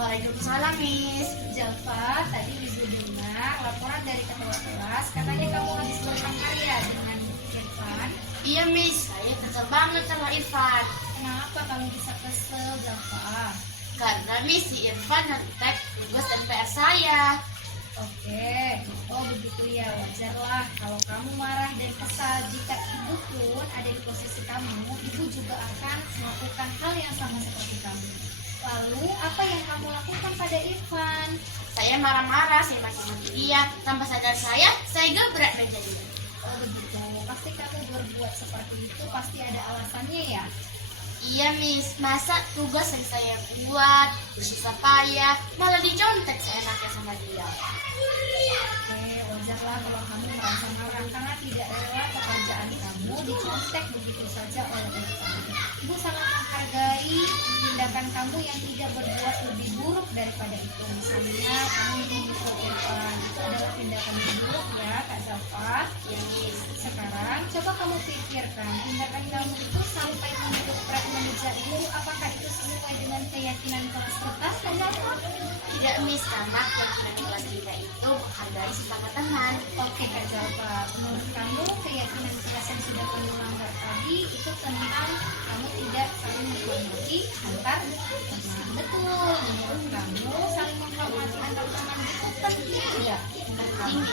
Waalaikumsalam, Miss. Jalfa, tadi Ibu dengar laporan dari ketua kelas, katanya kamu habis berkarya dengan Irfan. Iya, Miss. Saya kesel banget sama Irfan. Kenapa kamu bisa kesel, Jalfa? Karena Miss, si Irfan ngetek tugas dan PR saya. Oke, oh begitu ya, wajarlah kalau kamu marah dan kesal. Jika ibu pun ada di posisi kamu, ibu juga akan melakukan hal yang sama seperti kamu. Lalu, apa yang kamu lakukan pada Irfan? Saya marah-marah, saya maki-maki dia. Tanpa sadar saya gebrak meja dia. Oh begitu, pasti kamu berbuat seperti itu, pasti ada alasannya ya? Iya, Miss. Masa tugas yang saya buat, bersusah payah, malah dicontek seenaknya sama dia. Oke, wajarlah kalau kamu merasa marah karena tidak rela pekerjaan kamu dicontek begitu saja oleh Irfan. Ibu sangat menghargai tindakan kamu yang tidak berbuat lebih buruk daripada itu. Misalnya kamu memukul Irfan, itu adalah tindakan yang buruk ya, Kak Zalfa. Ya, Miss. Sekarang coba kamu pikirkan tindakan kamu itu sampai menyebabkan meja ibu, apakah itu sesuai dengan keyakinan kelas kita, Kak Zalfa? Tidak, Miss. Karena keyakinan kelas kita itu menghargai sesama teman. Oke Kak Jalfa, menurut kamu keyakinan kelas yang sudah kamu langgar tadi itu tentang kamu tidak saling menghormati antar teman. Betul, menurut kamu saling menghormati antar teman itu penting tidak? Penting.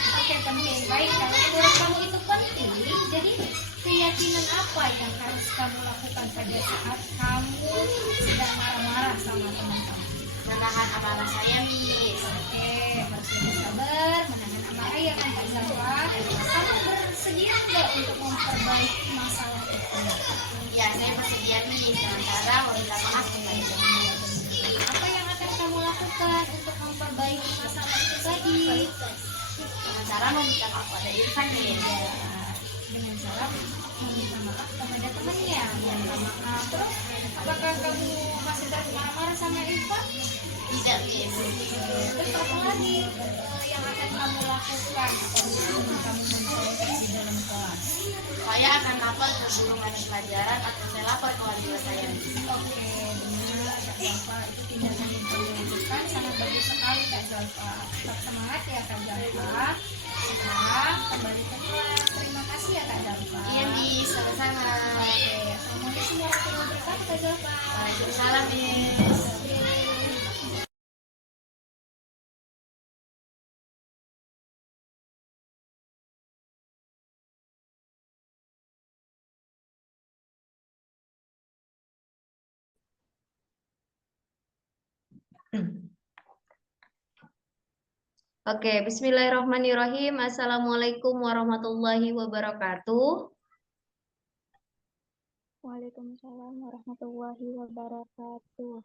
Oke, penting. Baik, kalau menurut kamu itu penting, jadi keyakinan apa yang harus kamu lakukan pada saat kamu sedang marah-marah sama teman kamu? Menahan amarah saya, Miss. Oke, harus sabar, menahan amarah ya kan Kak Zalfa. Kamu bersedia nggak untuk memperbaiki masalah itu? Ya, saya bersedia, Miss. Dengan cara meminta maaf kepada teman. Apa yang akan kamu lakukan untuk memperbaiki masalah itu tadi? Dengan cara meminta maaf pada Irfan, Miss. Dengan cara meminta maaf kepada temannya. Meminta maaf. Terus, apakah kamu masih terus marah-marah sama Irfan? Tidak, Miss. Terus apa lagi yang akan kamu lakukan sebelum kamu mencontek di dalam kelas? Saya akan lapor ke guru mata pelajaran atau saya lapor ke wali kelas saya. Oke, benar Kak Zalfa, itu tindakan yang kamu lakukan sangat bagus sekali Kak Zalfa. Tetap semangat ya Kak Zalfa. Sekarang kembali ke kelas. Terima kasih ya Kak Zalfa. Iya, Miss. Sama-sama. Oke, assalamualaikum warahmatullahi wabarakatuh Kak Zalfa. Waalaikumsalam, Miss. Oke, bismillahirrahmanirrahim. Assalamualaikum warahmatullahi wabarakatuh. Waalaikumsalam warahmatullahi wabarakatuh.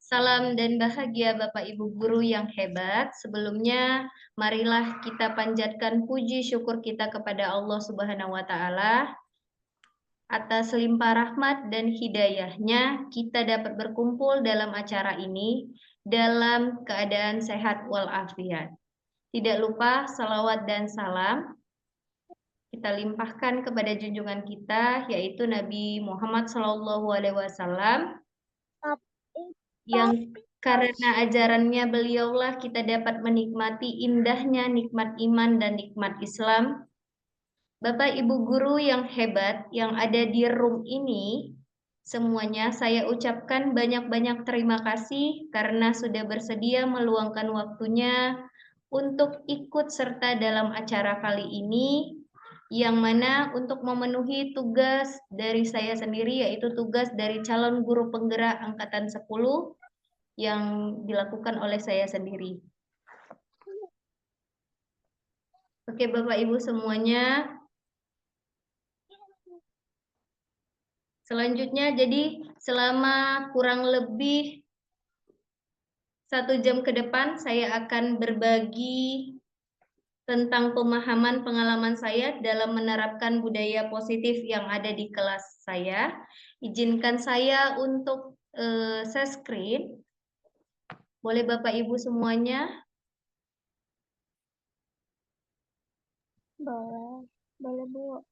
Salam dan bahagia Bapak Ibu guru yang hebat. Sebelumnya, marilah kita panjatkan puji syukur kita kepada Allah Subhanahu wa taala atas limpah rahmat dan hidayahnya kita dapat berkumpul dalam acara ini dalam keadaan sehat walafiat. Tidak lupa salawat dan salam kita limpahkan kepada junjungan kita yaitu Nabi Muhammad SAW yang karena ajarannya beliaulah kita dapat menikmati indahnya nikmat iman dan nikmat Islam. Bapak Ibu guru yang hebat yang ada di room ini, semuanya saya ucapkan banyak-banyak terima kasih karena sudah bersedia meluangkan waktunya untuk ikut serta dalam acara kali ini yang mana untuk memenuhi tugas dari saya sendiri, yaitu tugas dari calon guru penggerak angkatan 10 yang dilakukan oleh saya sendiri. Oke, Bapak Ibu semuanya. Selanjutnya, jadi selama kurang lebih 1 jam ke depan, saya akan berbagi tentang pemahaman pengalaman saya dalam menerapkan budaya positif yang ada di kelas saya. Izinkan saya untuk share screen. Boleh Bapak Ibu semuanya? Boleh, boleh Bu.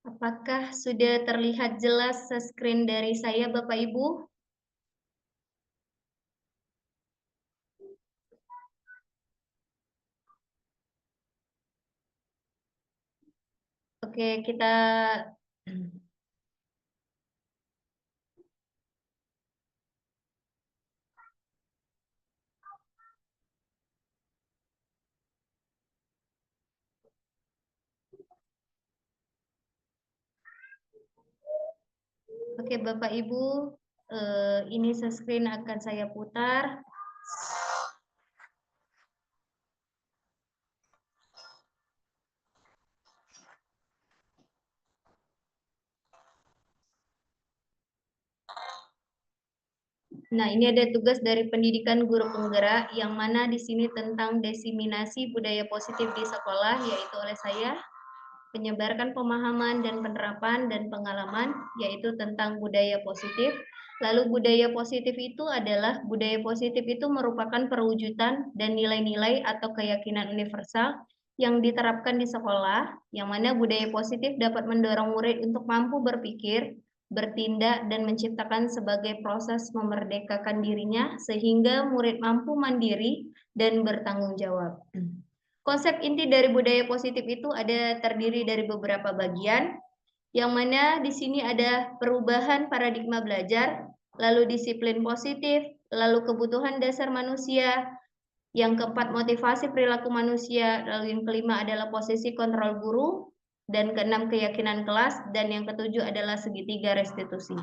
Apakah sudah terlihat jelas screen dari saya, Bapak Ibu? Oke, kita Oke, Bapak Ibu, ini screen akan saya putar. Nah, ini ada tugas dari pendidikan guru penggerak, yang mana di sini tentang diseminasi budaya positif di sekolah, yaitu oleh saya, menyebarkan pemahaman dan penerapan dan pengalaman, yaitu tentang budaya positif. Lalu budaya positif itu adalah, budaya positif itu merupakan perwujudan dan nilai-nilai atau keyakinan universal yang diterapkan di sekolah, yang mana budaya positif dapat mendorong murid untuk mampu berpikir, bertindak, dan menciptakan sebagai proses memerdekakan dirinya, sehingga murid mampu mandiri dan bertanggung jawab. Konsep inti dari budaya positif itu terdiri dari beberapa bagian, yang mana di sini ada perubahan paradigma belajar, lalu disiplin positif, lalu kebutuhan dasar manusia, yang keempat motivasi perilaku manusia, lalu yang kelima adalah posisi kontrol guru, dan keenam keyakinan kelas, dan yang ketujuh adalah segitiga restitusi.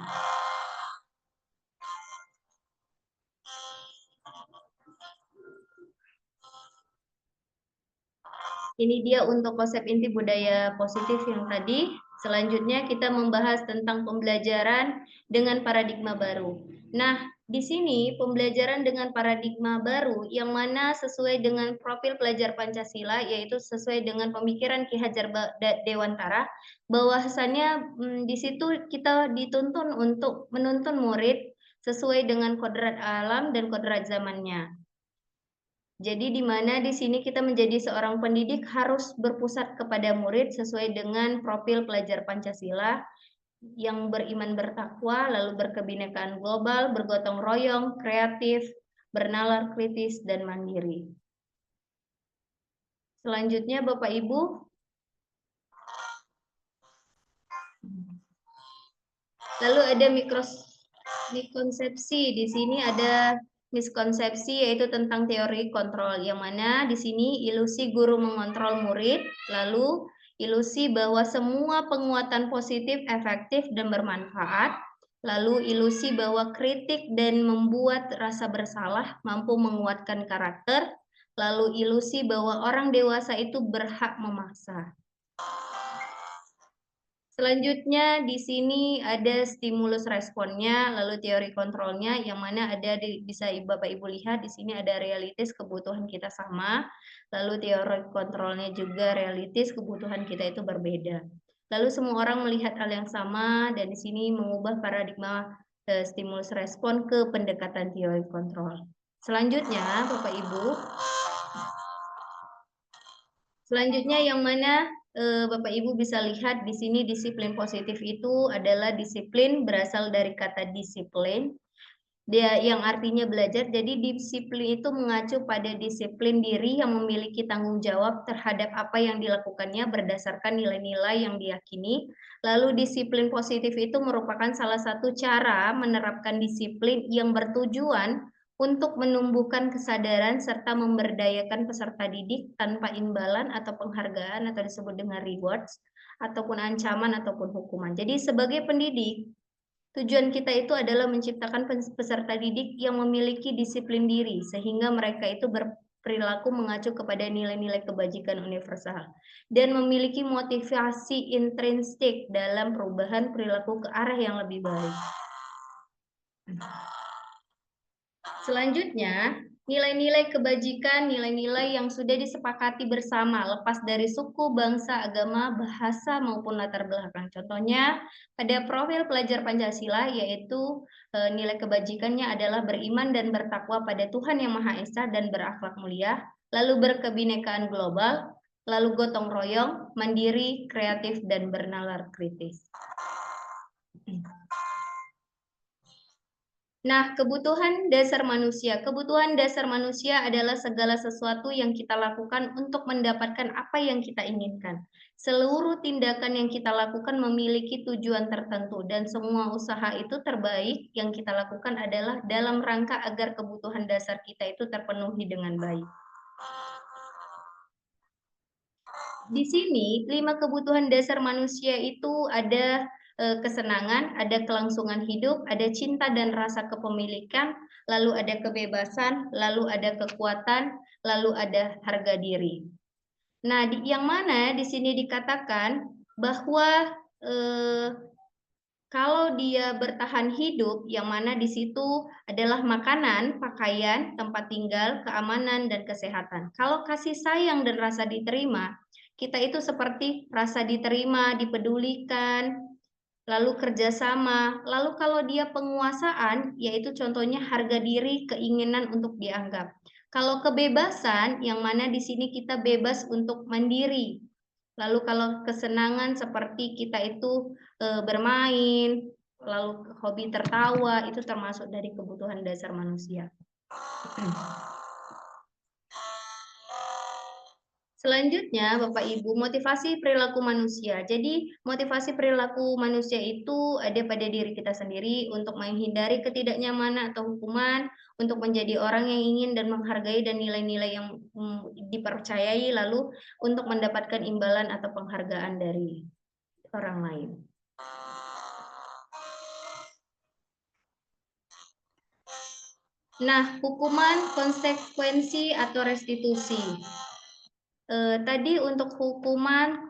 Ini dia untuk konsep inti budaya positif yang tadi. Selanjutnya kita membahas tentang pembelajaran dengan paradigma baru. Nah, di sini pembelajaran dengan paradigma baru yang mana sesuai dengan profil pelajar Pancasila, yaitu sesuai dengan pemikiran Ki Hajar Dewantara, bahwasannya di situ kita dituntun untuk menuntun murid sesuai dengan kodrat alam dan kodrat zamannya. Jadi di mana di sini kita menjadi seorang pendidik harus berpusat kepada murid sesuai dengan profil pelajar Pancasila yang beriman bertakwa, lalu berkebinekaan global, bergotong royong, kreatif, bernalar kritis, dan mandiri. Selanjutnya Bapak Ibu, lalu ada miskonsepsi. Di sini ada miskonsepsi yaitu tentang teori kontrol, yang mana di sini ilusi guru mengontrol murid, lalu ilusi bahwa semua penguatan positif efektif dan bermanfaat, lalu ilusi bahwa kritik dan membuat rasa bersalah mampu menguatkan karakter, lalu ilusi bahwa orang dewasa itu berhak memaksa. Selanjutnya di sini ada stimulus responnya, lalu teori kontrolnya, yang mana bisa Bapak Ibu lihat di sini ada realitis kebutuhan kita sama, lalu teori kontrolnya juga realitis kebutuhan kita itu berbeda. Lalu semua orang melihat hal yang sama, dan di sini mengubah paradigma stimulus respon ke pendekatan teori kontrol. Selanjutnya Bapak Ibu, selanjutnya yang mana Bapak Ibu bisa lihat di sini disiplin positif itu adalah disiplin berasal dari kata disiplin, Dia yang artinya belajar, jadi disiplin itu mengacu pada disiplin diri yang memiliki tanggung jawab terhadap apa yang dilakukannya berdasarkan nilai-nilai yang diyakini. Lalu disiplin positif itu merupakan salah satu cara menerapkan disiplin yang bertujuan untuk menumbuhkan kesadaran serta memberdayakan peserta didik tanpa imbalan atau penghargaan atau disebut dengan rewards ataupun ancaman ataupun hukuman. Jadi sebagai pendidik, tujuan kita itu adalah menciptakan peserta didik yang memiliki disiplin diri, sehingga mereka itu berperilaku mengacu kepada nilai-nilai kebajikan universal, dan memiliki motivasi intrinsik dalam perubahan perilaku ke arah yang lebih baik. Selanjutnya, nilai-nilai kebajikan, nilai-nilai yang sudah disepakati bersama, lepas dari suku, bangsa, agama, bahasa, maupun latar belakang. Contohnya, pada profil pelajar Pancasila, yaitu nilai kebajikannya adalah beriman dan bertakwa pada Tuhan Yang Maha Esa dan berakhlak mulia, lalu berkebinekaan global, lalu gotong royong, mandiri, kreatif, dan bernalar kritis. Nah, kebutuhan dasar manusia. Kebutuhan dasar manusia adalah segala sesuatu yang kita lakukan untuk mendapatkan apa yang kita inginkan. Seluruh tindakan yang kita lakukan memiliki tujuan tertentu, dan semua usaha itu terbaik yang kita lakukan adalah dalam rangka agar kebutuhan dasar kita itu terpenuhi dengan baik. Di sini, 5 kebutuhan dasar manusia itu ada kesenangan, ada kelangsungan hidup, ada cinta dan rasa kepemilikan, lalu ada kebebasan, lalu ada kekuatan, lalu ada harga diri. Nah, yang mana di sini dikatakan bahwa kalau dia bertahan hidup, yang mana di situ adalah makanan, pakaian, tempat tinggal, keamanan, dan kesehatan. Kalau kasih sayang dan rasa diterima, kita itu seperti rasa diterima, dipedulikan, lalu kerjasama, lalu kalau dia penguasaan, yaitu contohnya harga diri, keinginan untuk dianggap. Kalau kebebasan, yang mana di sini kita bebas untuk mandiri. Lalu kalau kesenangan seperti kita itu bermain, lalu hobi tertawa, itu termasuk dari kebutuhan dasar manusia. Selanjutnya, Bapak Ibu, motivasi perilaku manusia. Jadi, motivasi perilaku manusia itu ada pada diri kita sendiri untuk menghindari ketidaknyamanan atau hukuman, untuk menjadi orang yang ingin dan menghargai dan nilai-nilai yang dipercayai, lalu untuk mendapatkan imbalan atau penghargaan dari orang lain. Nah, hukuman, konsekuensi, atau restitusi. Tadi untuk hukuman,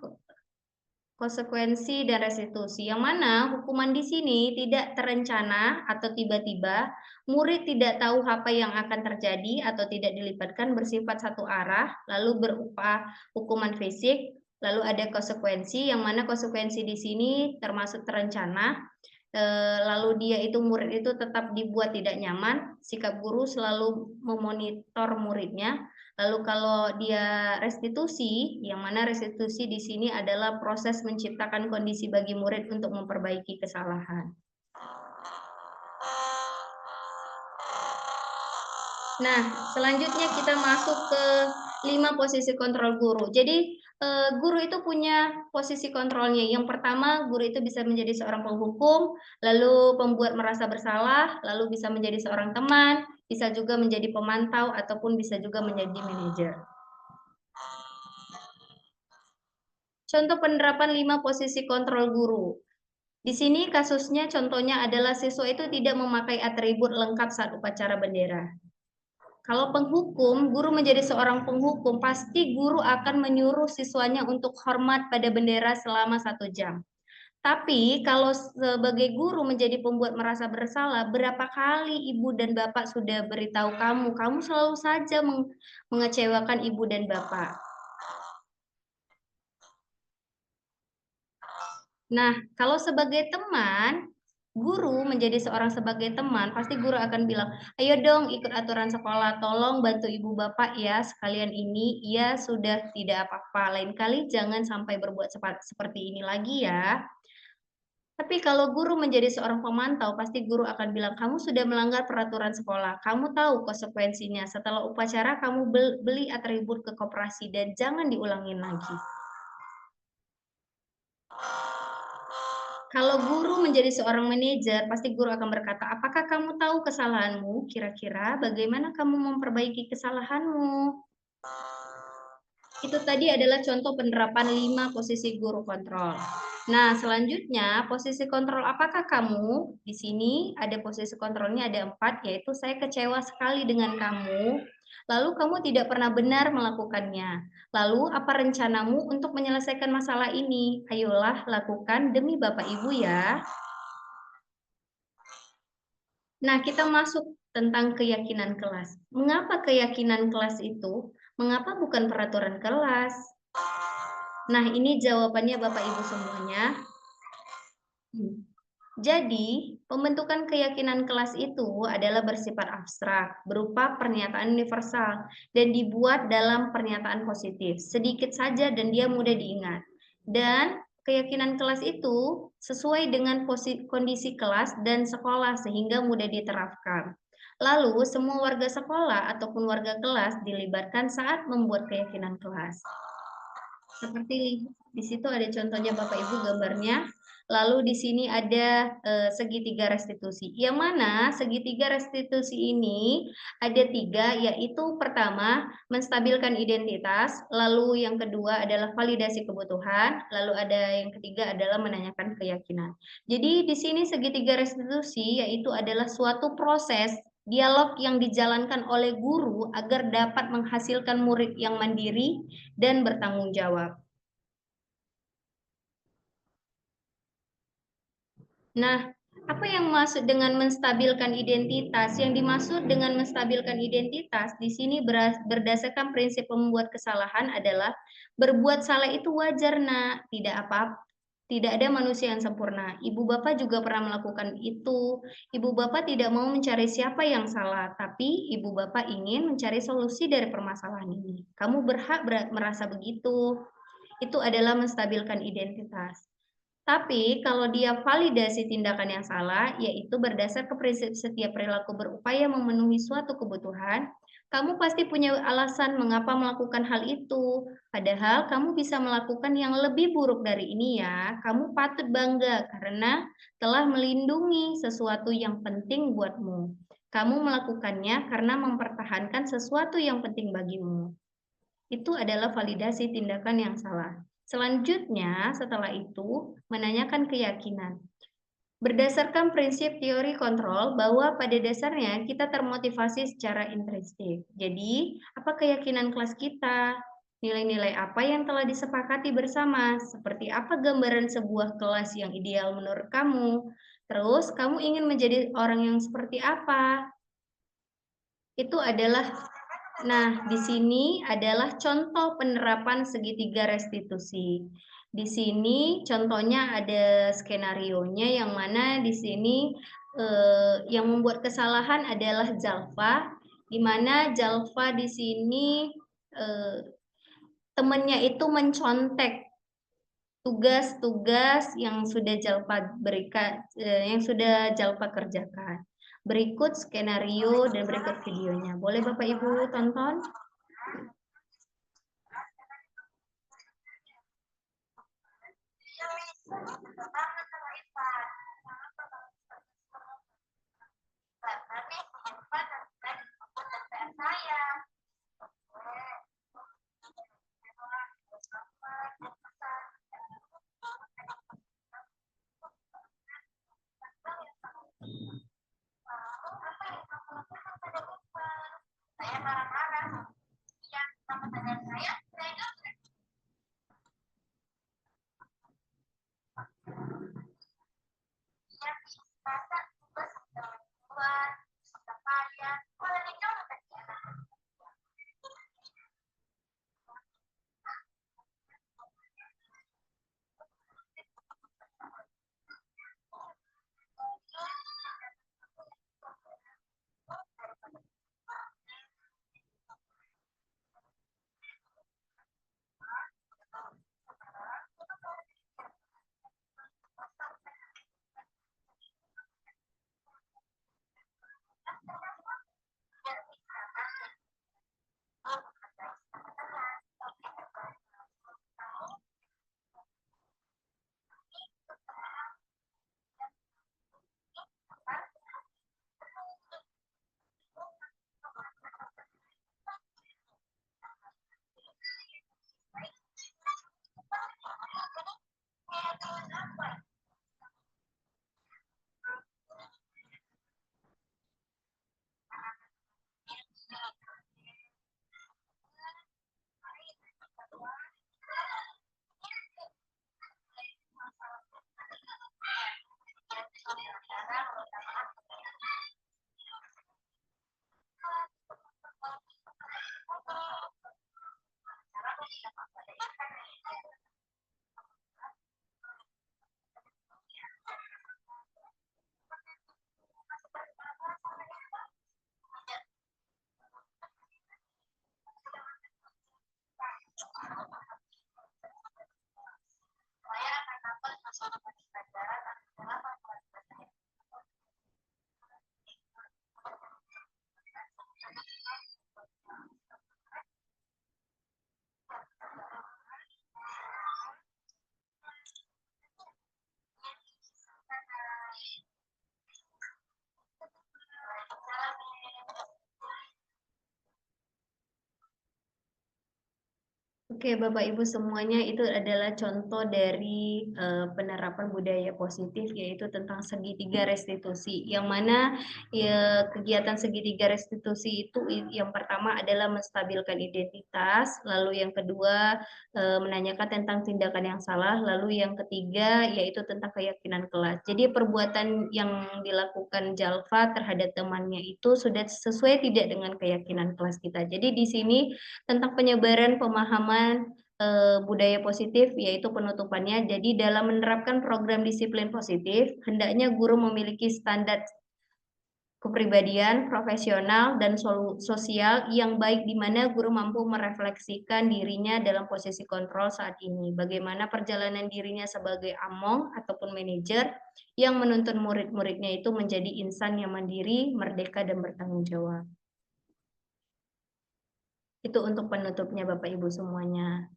konsekuensi, dan restitusi, yang mana hukuman di sini tidak terencana atau tiba-tiba, murid tidak tahu apa yang akan terjadi atau tidak dilibatkan, bersifat satu arah, lalu berupa hukuman fisik, lalu ada konsekuensi, yang mana konsekuensi di sini termasuk terencana, lalu dia itu murid itu tetap dibuat tidak nyaman, sikap guru selalu memonitor muridnya. Lalu kalau dia restitusi, yang mana restitusi di sini adalah proses menciptakan kondisi bagi murid untuk memperbaiki kesalahan. Nah, selanjutnya kita masuk ke 5 posisi kontrol guru. Jadi, guru itu punya posisi kontrolnya. Yang pertama, guru itu bisa menjadi seorang penghukum, lalu pembuat merasa bersalah, lalu bisa menjadi seorang teman, bisa juga menjadi pemantau, ataupun bisa juga menjadi manajer. Contoh penerapan 5 posisi kontrol guru. Di sini kasusnya contohnya adalah siswa itu tidak memakai atribut lengkap saat upacara bendera. Kalau penghukum, guru menjadi seorang penghukum, pasti guru akan menyuruh siswanya untuk hormat pada bendera selama 1 jam. Tapi kalau sebagai guru menjadi pembuat merasa bersalah, berapa kali ibu dan bapak sudah beritahu kamu selalu saja mengecewakan ibu dan bapak. Nah, kalau sebagai teman, guru menjadi seorang sebagai teman, pasti guru akan bilang, ayo dong ikut aturan sekolah, tolong bantu ibu bapak ya, sekalian ini, ya sudah tidak apa-apa, lain kali jangan sampai berbuat seperti ini lagi ya. Tapi kalau guru menjadi seorang pemantau, pasti guru akan bilang, kamu sudah melanggar peraturan sekolah. Kamu tahu konsekuensinya. Setelah upacara, kamu beli atribut ke koperasi dan jangan diulangin lagi. Kalau guru menjadi seorang manajer, pasti guru akan berkata, apakah kamu tahu kesalahanmu? Kira-kira bagaimana kamu memperbaiki kesalahanmu? Itu tadi adalah contoh penerapan 5 posisi guru kontrol. Nah, selanjutnya posisi kontrol apakah kamu? Di sini ada posisi kontrolnya ada 4, yaitu saya kecewa sekali dengan kamu. Lalu kamu tidak pernah benar melakukannya. Lalu apa rencanamu untuk menyelesaikan masalah ini? Ayolah lakukan demi Bapak Ibu ya. Nah, kita masuk tentang keyakinan kelas. Mengapa keyakinan kelas itu? Mengapa bukan peraturan kelas? Nah, ini jawabannya Bapak Ibu semuanya. Jadi, pembentukan keyakinan kelas itu adalah bersifat abstrak, berupa pernyataan universal, dan dibuat dalam pernyataan positif. Sedikit saja dan dia mudah diingat. Dan keyakinan kelas itu sesuai dengan kondisi kelas dan sekolah sehingga mudah diterapkan. Lalu, semua warga sekolah ataupun warga kelas dilibatkan saat membuat keyakinan kelas. Seperti di situ ada contohnya Bapak Ibu gambarnya. Lalu di sini ada segitiga restitusi. Yang mana segitiga restitusi ini ada 3, yaitu pertama menstabilkan identitas, lalu yang kedua adalah validasi kebutuhan, lalu ada yang ketiga adalah menanyakan keyakinan. Jadi di sini segitiga restitusi yaitu adalah suatu proses dialog yang dijalankan oleh guru agar dapat menghasilkan murid yang mandiri dan bertanggung jawab. Nah, apa yang maksud dengan menstabilkan identitas? Yang dimaksud dengan menstabilkan identitas di sini berdasarkan prinsip pembuat kesalahan adalah berbuat salah itu wajar, Nak. Tidak ada manusia yang sempurna. Ibu bapak juga pernah melakukan itu. Ibu bapak tidak mau mencari siapa yang salah, tapi ibu bapak ingin mencari solusi dari permasalahan ini. Kamu berhak merasa begitu. Itu adalah menstabilkan identitas. Tapi kalau dia validasi tindakan yang salah, yaitu berdasar ke prinsip setiap perilaku berupaya memenuhi suatu kebutuhan, kamu pasti punya alasan mengapa melakukan hal itu. Padahal kamu bisa melakukan yang lebih buruk dari ini ya. Kamu patut bangga karena telah melindungi sesuatu yang penting buatmu. Kamu melakukannya karena mempertahankan sesuatu yang penting bagimu. Itu adalah validasi tindakan yang salah. Selanjutnya, setelah itu, menanyakan keyakinan. Berdasarkan prinsip teori kontrol bahwa pada dasarnya kita termotivasi secara intrinsik. Jadi, apa keyakinan kelas kita? Nilai-nilai apa yang telah disepakati bersama? Seperti apa gambaran sebuah kelas yang ideal menurut kamu? Terus, kamu ingin menjadi orang yang seperti apa? Itu adalah Nah, di sini adalah contoh penerapan segitiga restitusi. Di sini contohnya ada skenarionya yang mana di sini yang membuat kesalahan adalah Jalfa, di mana Jalfa di sini temannya itu mencontek tugas-tugas yang sudah Jalpa berikan, yang sudah Jalpa kerjakan. Berikut skenario dan berikut videonya. Boleh Bapak Ibu tonton? Saya marah-marah. Oke, Bapak Ibu semuanya, itu adalah contoh dari penerapan budaya positif, yaitu tentang segitiga restitusi. Yang mana ya, kegiatan segitiga restitusi itu yang pertama adalah menstabilkan identitas, lalu yang kedua menanyakan tentang tindakan yang salah, lalu yang ketiga yaitu tentang keyakinan kelas. Jadi perbuatan yang dilakukan Jalfa terhadap temannya itu sudah sesuai tidak dengan keyakinan kelas kita. Jadi di sini tentang penyebaran pemahaman budaya positif, yaitu penutupannya. Jadi dalam menerapkan program disiplin positif, hendaknya guru memiliki standar kepribadian, profesional, dan sosial yang baik, di mana guru mampu merefleksikan dirinya dalam posisi kontrol saat ini. Bagaimana perjalanan dirinya sebagai among ataupun manajer yang menuntun murid-muridnya itu menjadi insan yang mandiri, merdeka, dan bertanggung jawab. Itu untuk penutupnya Bapak Ibu semuanya.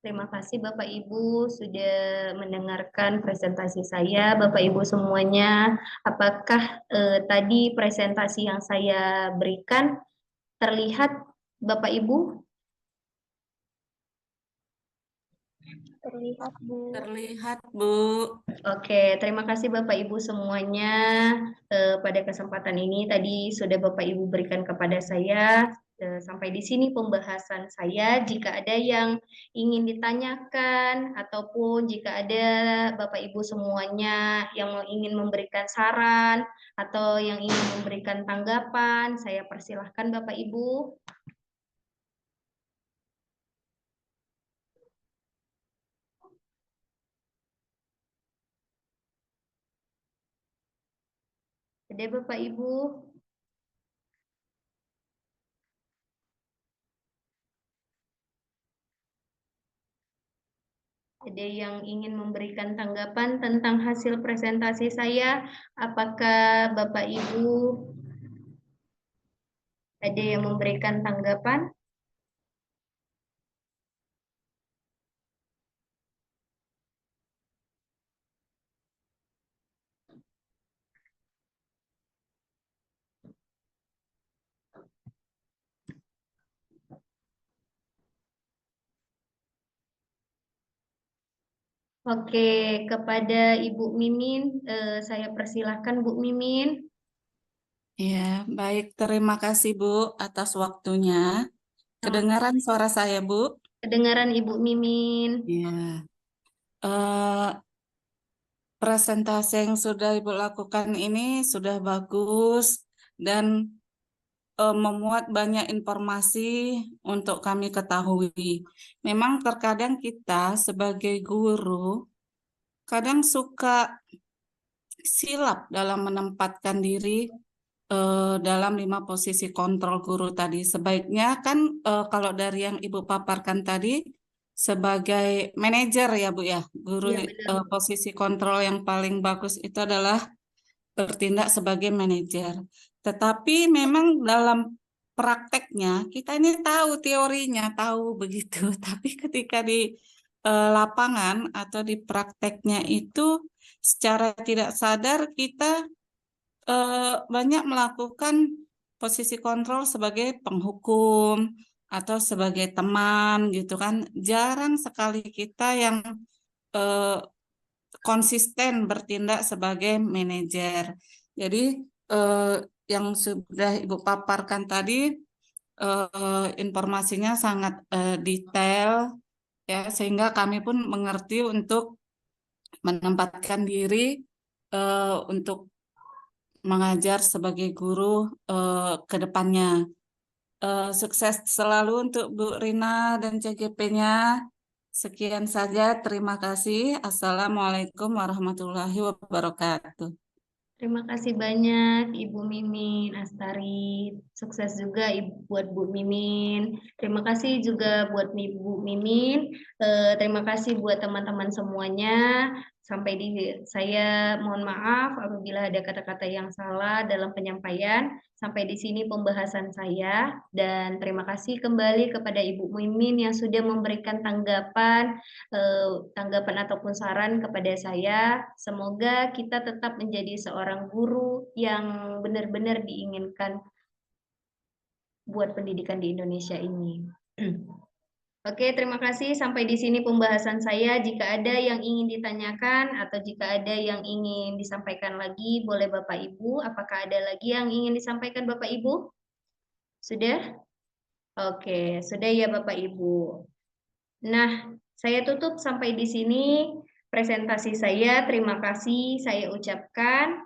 Terima kasih Bapak Ibu sudah mendengarkan presentasi saya. Bapak Ibu semuanya, apakah tadi presentasi yang saya berikan terlihat Bapak Ibu? Terlihat, Bu. Terlihat, Bu. Oke, terima kasih Bapak Ibu semuanya. Pada kesempatan ini tadi sudah Bapak Ibu berikan kepada saya. Sampai di sini pembahasan saya. Jika ada yang ingin ditanyakan ataupun jika ada Bapak Ibu semuanya yang ingin memberikan saran atau yang ingin memberikan tanggapan, saya persilahkan Bapak Ibu. Ada Bapak Ibu? Ada yang ingin memberikan tanggapan tentang hasil presentasi saya? Apakah Bapak Ibu ada yang memberikan tanggapan? Oke, kepada Ibu Mimin, saya persilahkan Bu Mimin. Ya, baik. Terima kasih, Bu, atas waktunya. Kedengaran suara saya, Bu? Kedengaran Ibu Mimin. Ya. Presentasi yang sudah Ibu lakukan ini sudah bagus dan memuat banyak informasi untuk kami ketahui. Memang terkadang kita sebagai guru kadang suka silap dalam menempatkan diri dalam 5 posisi kontrol guru tadi. Sebaiknya kan kalau dari yang Ibu paparkan tadi sebagai manajer ya Bu ya, guru Ya, benar. posisi kontrol yang paling bagus itu adalah bertindak sebagai manajer. Tetapi memang dalam prakteknya kita ini tahu teorinya, tahu begitu, tapi ketika di lapangan atau di prakteknya itu secara tidak sadar kita banyak melakukan posisi kontrol sebagai penghukum atau sebagai teman gitu kan. Jarang sekali kita yang konsisten bertindak sebagai manajer. Jadi yang sudah Ibu paparkan tadi informasinya sangat detail ya, sehingga kami pun mengerti untuk menempatkan diri untuk mengajar sebagai guru ke depannya. Sukses selalu untuk Bu Rina dan CGP-nya. Sekian saja, terima kasih. Assalamualaikum warahmatullahi wabarakatuh. Terima kasih banyak Ibu Mimin Astari. Sukses juga buat Bu Mimin. Terima kasih juga buat Bu Mimin. Terima kasih buat teman-teman semuanya. Sampai di saya mohon maaf apabila ada kata-kata yang salah dalam penyampaian. Sampai di sini pembahasan saya dan terima kasih kembali kepada Ibu Mimin yang sudah memberikan tanggapan ataupun saran kepada saya. Semoga kita tetap menjadi seorang guru yang benar-benar diinginkan buat pendidikan di Indonesia ini. Oke, terima kasih. Sampai di sini pembahasan saya. Jika ada yang ingin ditanyakan atau jika ada yang ingin disampaikan lagi, boleh Bapak Ibu. Apakah ada lagi yang ingin disampaikan Bapak Ibu? Sudah? Oke, sudah ya Bapak Ibu. Nah, saya tutup sampai di sini presentasi saya. Terima kasih saya ucapkan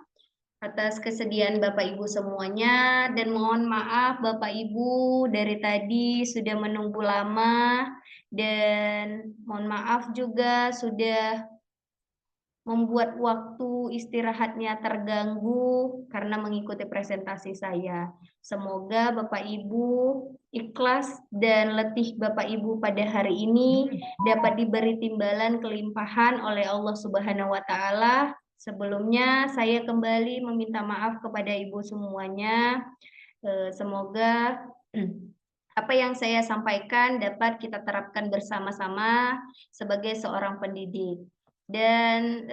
atas kesediaan Bapak Ibu semuanya, dan mohon maaf Bapak Ibu dari tadi sudah menunggu lama, dan mohon maaf juga sudah membuat waktu istirahatnya terganggu karena mengikuti presentasi saya. Semoga Bapak Ibu ikhlas dan letih Bapak Ibu pada hari ini dapat diberi timbalan kelimpahan oleh Allah Subhanahu wa taala. Sebelumnya saya kembali meminta maaf kepada Ibu semuanya. Semoga apa yang saya sampaikan dapat kita terapkan bersama-sama sebagai seorang pendidik. Dan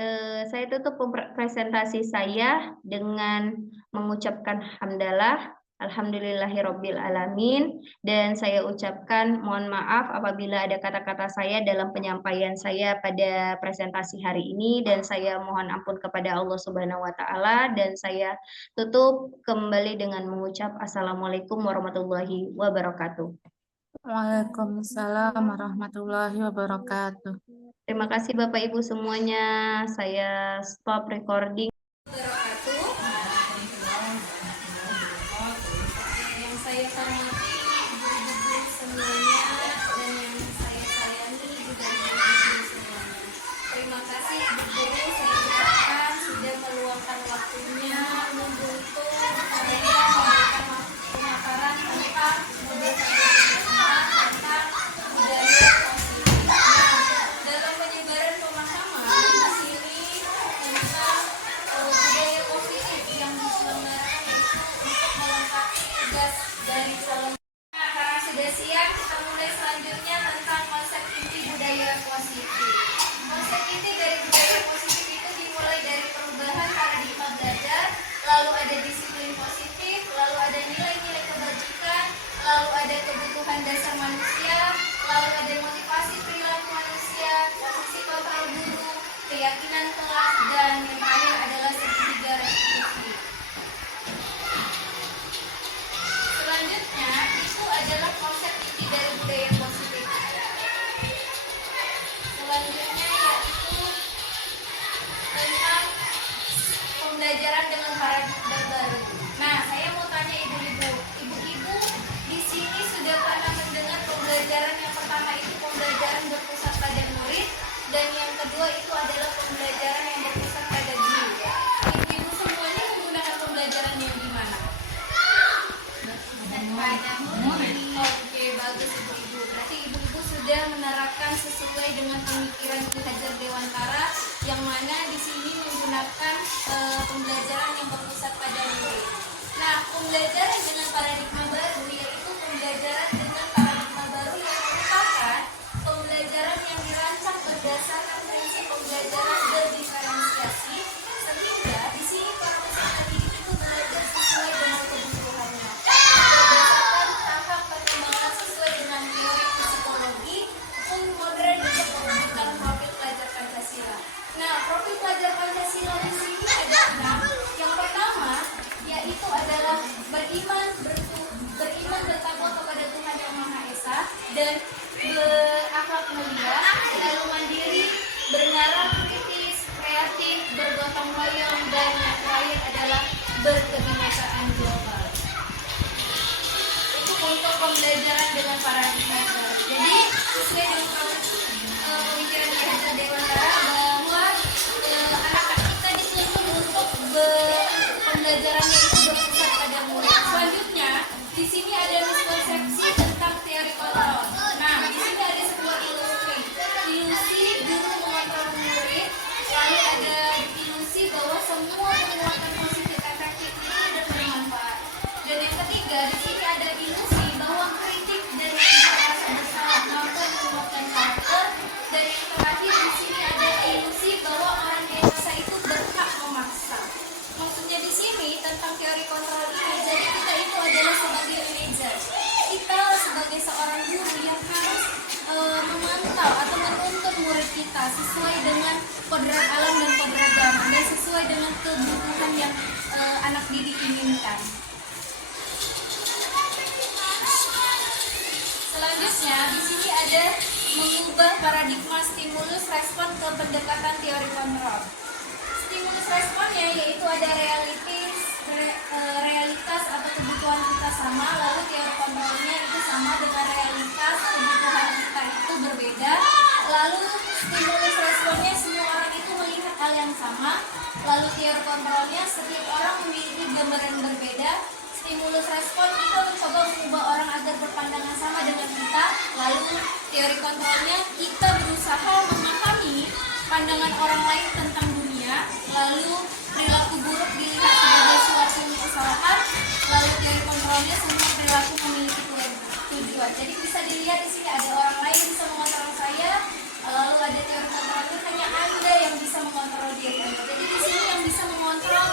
saya tutup presentasi saya dengan mengucapkan hamdalah, alhamdulillahirabbil alamin, dan saya ucapkan mohon maaf apabila ada kata-kata saya dalam penyampaian saya pada presentasi hari ini, dan saya mohon ampun kepada Allah Subhanahu wa taala, dan saya tutup kembali dengan mengucap assalamualaikum warahmatullahi wabarakatuh. Waalaikumsalam warahmatullahi wabarakatuh. Terima kasih Bapak Ibu semuanya. Saya stop recording. Yang saya hormati ibu-ibu semuanya dan yang saya sayangi juga ibu-ibu semuanya. Terima kasih Bu Guru, saya ucapkan sudah meluangkan waktunya untuk saya memberikan pemaparan tentang budaya positif. Dalam penyebaran pemahaman di sini tentang budaya positif yang diselenggarakan untuk melengkapi tugas dari calon. Nah, karena sudah siap, kita mulai selanjutnya tentang konsep inti budaya positif. Konsep inti dari budaya positif itu dimulai dari perubahan paradigma belajar, lalu ada disiplin positif, lalu ada nilai-nilai kebajikan, lalu ada kebutuhan dasar manusia, lalu ada motivasi perilaku manusia, posisi kontrol guru, keyakinan kelas, dan yang terakhir adalah segitiga restitusi. Selanjutnya itu adalah konsep inti dari budaya positif. Selanjutnya yaitu tentang pembelajaran dengan paradigma baru. Nah, saya mau tanya ibu-ibu. Ibu-ibu di sini sudah pernah mendengar pembelajaran yang pertama itu pembelajaran berpusat pada murid, dan yang kedua itu adalah pembelajaran yang berpusat pada guru. Ibu-ibu semuanya menggunakan pembelajaran yang gimana? Pada murid. Oke, bagus ibu-ibu. Berarti ibu-ibu sudah menerapkan sesuai dengan pemikiran Ki Hajar Dewantara, yang mana di sini menggunakan pembelajaran yang berpusat pada murid. Nah, pembelajaran dengan paradigma baru yaitu pembelajaran dengan paradigma baru yang merupakan pembelajaran yang dirancang berdasarkan prinsip pembelajaran berdiferensiasi, sehingga di sini para peserta didik itu belajar sesuai dengan kebutuhannya, berdasarkan tahap perkembangan sesuai dengan teori psikologi, hukum modern, dan pembentukan profil pelajar Pancasila. Nah, profil pelajar Pancasila di sini ada 6. Yang pertama yaitu adalah beriman bertakwa kepada Tuhan Yang Maha Esa dan berakhlak mulia, lalu mandiri, bernalar kritis, kreatif, bergotong royong, dan yang terakhir adalah berkebinekaan global. Itu untuk pembelajaran dengan paradigma baru. Jadi sesuai dengan pemikiran Ki Hajar Dewantara bahwa anak-anak kita dituntut untuk pembelajarannya itu berpusat pada murid. Selanjutnya di sini ada miskonsepsi tentang teori kontrol. Nah, di sini ada sebuah ilusi guru mengontrol murid, lalu ada ilusi bahwa semua penguatan positif efektif itu dan bermanfaat. Dan yang ketiga, di sini ada ilusi bahwa kritik dan rasa bersalah mampu menyebabkan memantau atau menuntun murid kita sesuai dengan kodrat alam dan kodrat zaman dan sesuai dengan kebutuhan yang anak didik inginkan. Selanjutnya di sini ada mengubah paradigma stimulus respon ke pendekatan teori kontrol. Stimulus responnya yaitu ada realitas atau kebutuhan kita sama, lalu teori kontrolnya itu sama dengan realitas kebutuhan kita itu berbeda. Lalu stimulus responnya semua orang itu melihat hal yang sama, lalu teori kontrolnya setiap orang memiliki gambaran berbeda. Stimulus respon kita mencoba mengubah orang agar berpandangan sama dengan kita, lalu teori kontrolnya kita berusaha memahami pandangan orang lain tentang dunia, lalu perilaku buruk dilihat sebagai suatu kesalahan, lalu teori kontrolnya semua perilaku memiliki tujuan. Jadi bisa dilihat di sini ada orang lain bisa mengontrol saya, lalu ada teori kontrolnya hanya Anda yang bisa mengontrol diri Anda. Jadi di sini yang bisa mengontrol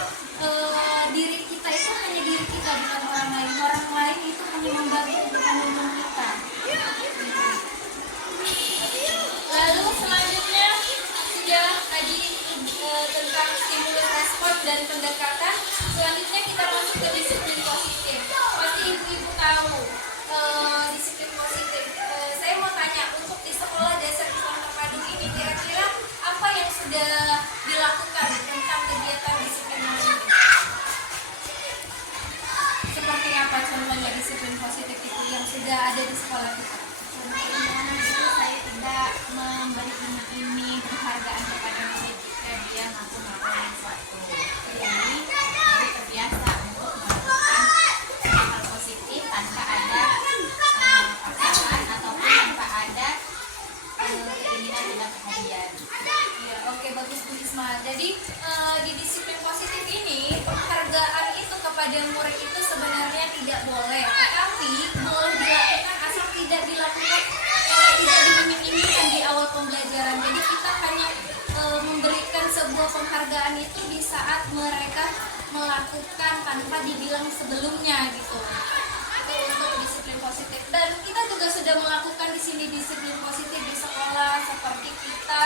diri kita itu hanya diri kita, bukan orang lain. Orang lain itu hanya membantu bukan membantu kita. Lalu selanjutnya sudah tadi tentang stimulus respon dan pendekatan. Selanjutnya kita masuk ke disiplin positif. Pasti ibu-ibu tahu disiplin positif. Saya mau tanya, untuk di sekolah dasar Islam terpadu ini kira-kira apa yang sudah dilakukan tentang kegiatan disiplin positif? Seperti apa contohnya disiplin positif itu yang sudah ada di sekolah kita? Contohnya itu saya tidak memberi iming-iming penghargaan kepada murid jika dia mampu melakukan sesuatu. Jadi terbiasa untuk melakukan hal positif tanpa ada paksaan ataupun tanpa ada keinginan tidak kemudian. Ya, oke, bagus Bu Isma. Jadi di disiplin positif ini penghargaan itu kepada murid itu sebenarnya tidak boleh, tetapi boleh dilakukan asal tidak dilakukan tidak diiming-imingkan di awal pembelajaran. Jadi kita hanya memberikan sebuah penghargaan itu di saat mereka melakukan tanpa dibilang sebelumnya gitu. Itu untuk disiplin positif. Dan kita juga sudah melakukan di sini disiplin positif di sekolah, seperti kita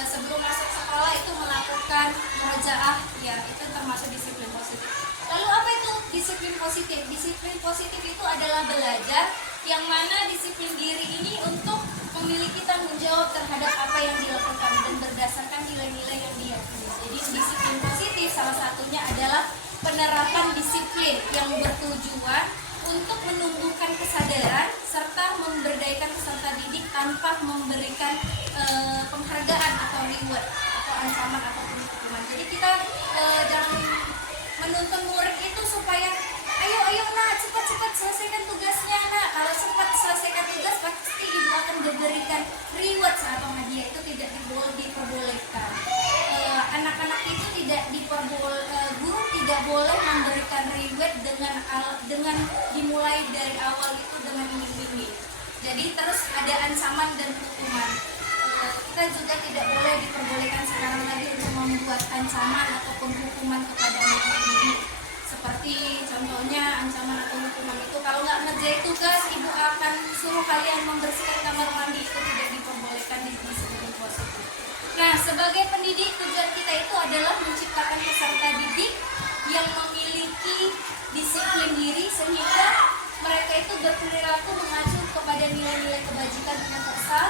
sebelum masuk sekolah itu melakukan murojaah, ya itu termasuk disiplin positif. Lalu apa itu disiplin positif? Disiplin positif itu adalah belajar yang mana disiplin diri ini untuk memiliki tanggung jawab terhadap apa yang dilakukan dan berdasarkan nilai-nilai yang diyakini. Jadi disiplin positif salah satunya adalah penerapan disiplin yang bertujuan untuk menumbuhkan kesadaran serta memberdayakan peserta didik tanpa memberikan penghargaan atau reward atau ancaman ataupun hukuman. Jadi kita jangan menuntun murid itu supaya ayo nak cepat selesaikan tugasnya nak. Kalau cepat selesaikan tugas pasti ibu akan diberikan reward atau hadiah, itu tidak diperbolehkan. Anak-anak itu tidak guru tidak boleh memberikan reward dengan dimulai dari awal itu dengan iming-iming. Jadi terus ada ancaman dan hukuman. Kita juga tidak boleh diperbolehkan sekarang lagi untuk membuat ancaman ataupun hukuman kepada anak didik. Seperti contohnya ancaman atau hukuman itu kalau nggak ngerjain tugas ibu akan suruh kalian membersihkan kamar mandi, itu tidak diperbolehkan di disiplin positif. Nah, sebagai pendidik tujuan kita itu adalah menciptakan peserta didik yang memiliki disiplin diri sehingga mereka itu berperilaku mengacu kepada nilai-nilai kebajikan universal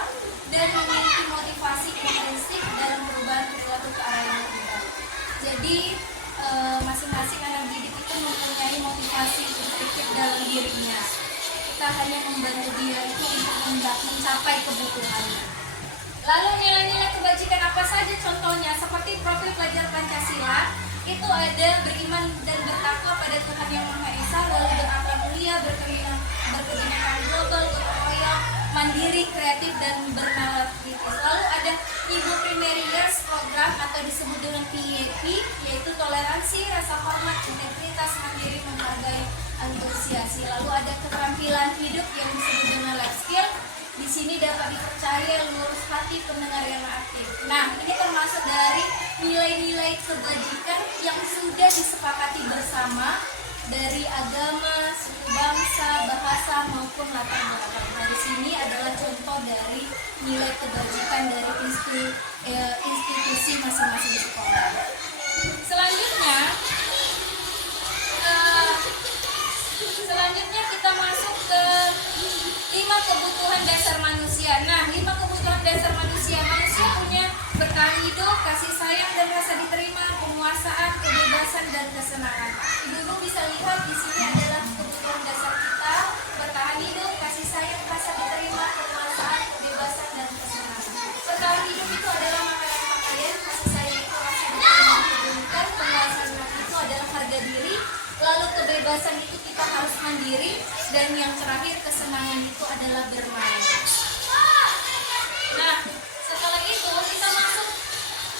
dan memiliki motivasi intrinsik dalam perubahan perilaku ke arah yang lebih baik. Jadi masing-masing anak didik itu mempunyai motivasi intrinsik dalam dirinya. Kita hanya membantu dia itu untuk mencapai kebutuhannya. Lalu nilai-nilai kebajikan apa saja contohnya? Seperti profil pelajar Pancasila itu ada beriman dan bertakwa pada Tuhan Yang Maha Esa, lalu berakhlak mulia, berkebinekaan global, gotong royong, mandiri, kreatif, dan bernalar kritis. Lalu ada Ibu Primary Years Program atau disebut dengan PIEP, yaitu toleransi, rasa hormat, integritas, mandiri, menghargai, antusiasi. Lalu ada keterampilan hidup yang disebut dengan life skill. Di sini dapat dipercaya, lurus hati, pendengar yang aktif. Nah, ini termasuk dari nilai-nilai kebajikan yang sudah disepakati bersama dari agama, suku bangsa, bahasa maupun latar belakang. Nah, di sini adalah contoh dari nilai kebajikan dari institusi masing-masing sekolah. Selanjutnya kita masuk ke 5 kebutuhan dasar manusia. Nah, 5 kebutuhan dasar manusia. Manusia punya bertahan hidup, kasih sayang dan rasa diterima, penguasaan, kebebasan dan kesenangan. Ibu-ibu bisa lihat di sini adalah kebutuhan dasar kita: bertahan hidup, kasih sayang, rasa diterima, penguasaan, kebebasan dan kesenangan. Bertahan hidup itu adalah makanan pakaian, kasih sayang itu rasa diterima, kebebasan, penguasaan itu adalah harga diri. Lalu kebebasan itu kita harus mandiri, dan yang terakhir kesenangan itu adalah bermain. Nah, setelah itu kita masuk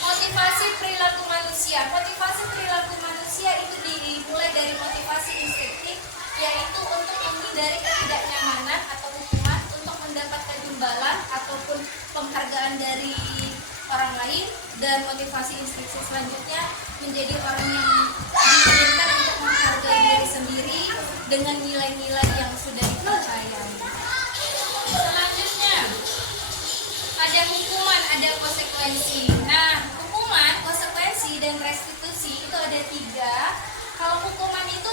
motivasi perilaku manusia. Motivasi perilaku manusia itu dimulai dari motivasi instinktif, yaitu untuk menghindari ketidaknyamanan atau hukuman, untuk mendapatkan imbalan ataupun penghargaan dari orang lain, dan motivasi instinktif selanjutnya menjadi orang yang diinginkan untuk menghargai diri sendiri dengan nilai-nilai yang sudah dipercayai. Selanjutnya ada hukuman, ada konsekuensi. Nah, hukuman, konsekuensi, dan restitusi itu ada 3. Kalau hukuman itu